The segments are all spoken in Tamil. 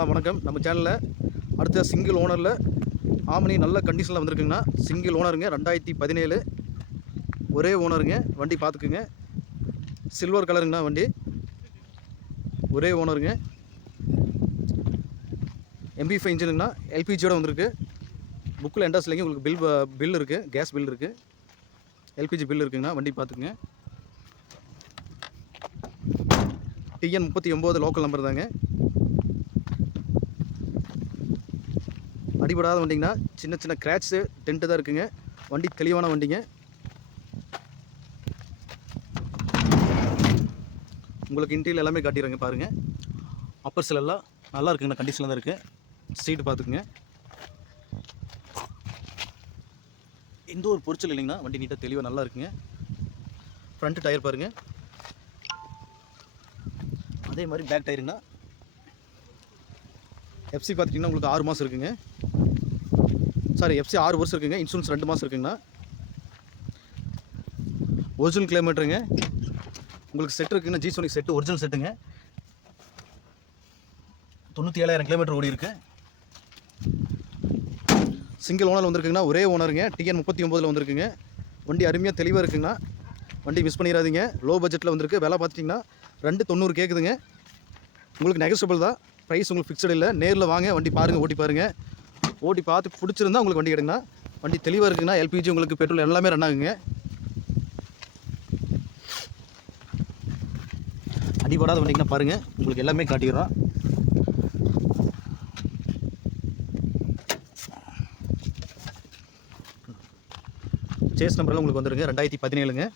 வணக்கம். நம்ம சேனலில் அடுத்த சிங்கிள் ஓனரில் ஆம்னி நல்ல கண்டிஷனில் வந்திருக்குங்கண்ணா. சிங்கிள் ஓனருங்க, 2017 ஒரே ஓனருங்க. வண்டி பார்த்துக்குங்க. சில்வர் கலருங்கண்ணா. வண்டி ஒரே ஓனருங்க. MB5 இன்ஜினுங்கண்ணா. எல்பிஜியோடு வந்திருக்கு. புக்கில் என்டாஸ் இல்லைங்க. உங்களுக்கு பில் இருக்குது, கேஸ் பில் இருக்குது, எல்பிஜி பில் இருக்குங்கண்ணா. வண்டி பார்த்துக்குங்க. TN 39 லோக்கல் நம்பர் தாங்க. அடிபடாத வண்டிங்கண்ணா. சின்ன சின்ன கிராட்ச்சு டென்ட்டு தான் இருக்குங்க. வண்டி தெளிவான வண்டிங்க. உங்களுக்கு இன்டீரியல் எல்லாமே காட்டிடுறேங்க பாருங்கள். அப்பர் சில எல்லாம் நல்லா இருக்குங்கண்ணா, கண்டிஷனில் தான் இருக்குது. சீட்டு பார்த்துக்குங்க. எந்த ஒரு பொரிச்சல் இல்லைங்கண்ணா. வண்டி நீட்டாக தெளிவாக நல்லா இருக்குங்க. ஃப்ரண்ட் டயர் பாருங்கள். அதே மாதிரி பேக் டயருங்கண்ணா. FC பார்த்துட்டிங்கன்னா உங்களுக்கு 6 மாதம் இருக்குங்க. சாரி, FC 6 வருஷம் இருக்குங்க. இன்சூரன்ஸ் 2 மாதம் இருக்குங்கண்ணா. ஒரிஜினல் கிலோமீட்டருங்க. உங்களுக்கு செட் இருக்குங்க. G-Sonic set, original செட்டுங்க. 97,000 கிலோமீட்டர் ஓடி இருக்கு. சிங்கிள் ஓனர் வந்திருக்குங்கண்ணா. ஒரே ஓனருங்க. TN 39 வந்திருக்குங்க. வண்டி அருமையாக தெளிவாக இருக்குங்கண்ணா. வண்டி மிஸ் பண்ணிடாதீங்க. லோ பட்ஜெட்டில் வந்திருக்கு. விலை பார்த்துட்டிங்கன்னா 290 கேட்குதுங்க. உங்களுக்கு நெகோசியபிள் தான். ப்ரைஸ் உங்களுக்கு ஃபிக்ஸட் இல்லை. நேரில் வாங்க, வண்டி பாருங்கள், ஓட்டி பாருங்கள். ஓட்டி பார்த்து பிடிச்சிருந்தா உங்களுக்கு வண்டி கிடைக்குண்ணா. வண்டி தெளிவாக இருக்குங்கண்ணா. எல்பிஜி உங்களுக்கு பெட்ரோல் எல்லாமே ரன் ஆகுங்க. அடிபடாத வண்டிங்கன்னா பாருங்கள். உங்களுக்கு எல்லாமே காட்டிடுறோம். சேஸ் நம்பரெல்லாம் உங்களுக்கு வந்துருங்க. 2017ங்க.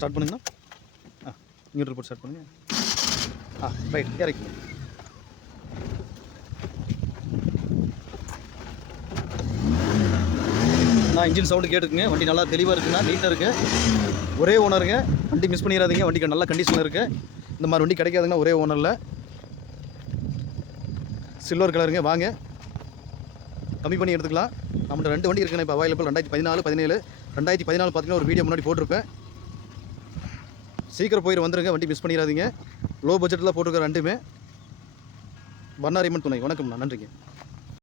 ஸ்டார்ட் பண்ணுங்கண்ணா. நியூட்ரல் போட்டு ஸ்டார்ட் பண்ணுங்க. ரைட், இறக்கி. நான் இன்ஜின் சவுண்டு கேட்டுக்குங்க. வண்டி நல்லா தெளிவாக இருக்குண்ணா. நீட்டாக இருக்குது. ஒரே ஓனருங்க. வண்டி மிஸ் பண்ணிடாதீங்க. வண்டிக்கு நல்ல கண்டிஷனில் இருக்குது. இந்த மாதிரி வண்டி கிடைக்காதுங்கன்னா ஒரே ஓனரில். சில்வர் கலருங்க. வாங்க, கம்மி பண்ணி எடுத்துக்கலாம். நம்மகிட்ட 2 வண்டி இருக்குண்ணா இப்போ அவைலபிள். 2014, 17. 2014 பார்த்தீங்கன்னா ஒரு வீடியோ முன்னாடி போட்டிருப்பேன். சீக்கிரம் போயிட்டு வந்துடுங்க. வண்டி மிஸ் பண்ணிடாதீங்க. லோ பட்ஜெட்டில் போட்டிருக்க ரெண்டுமே. வண்ணாரியம்மன் துணை. வணக்கம்ண்ணா. நன்றிங்க.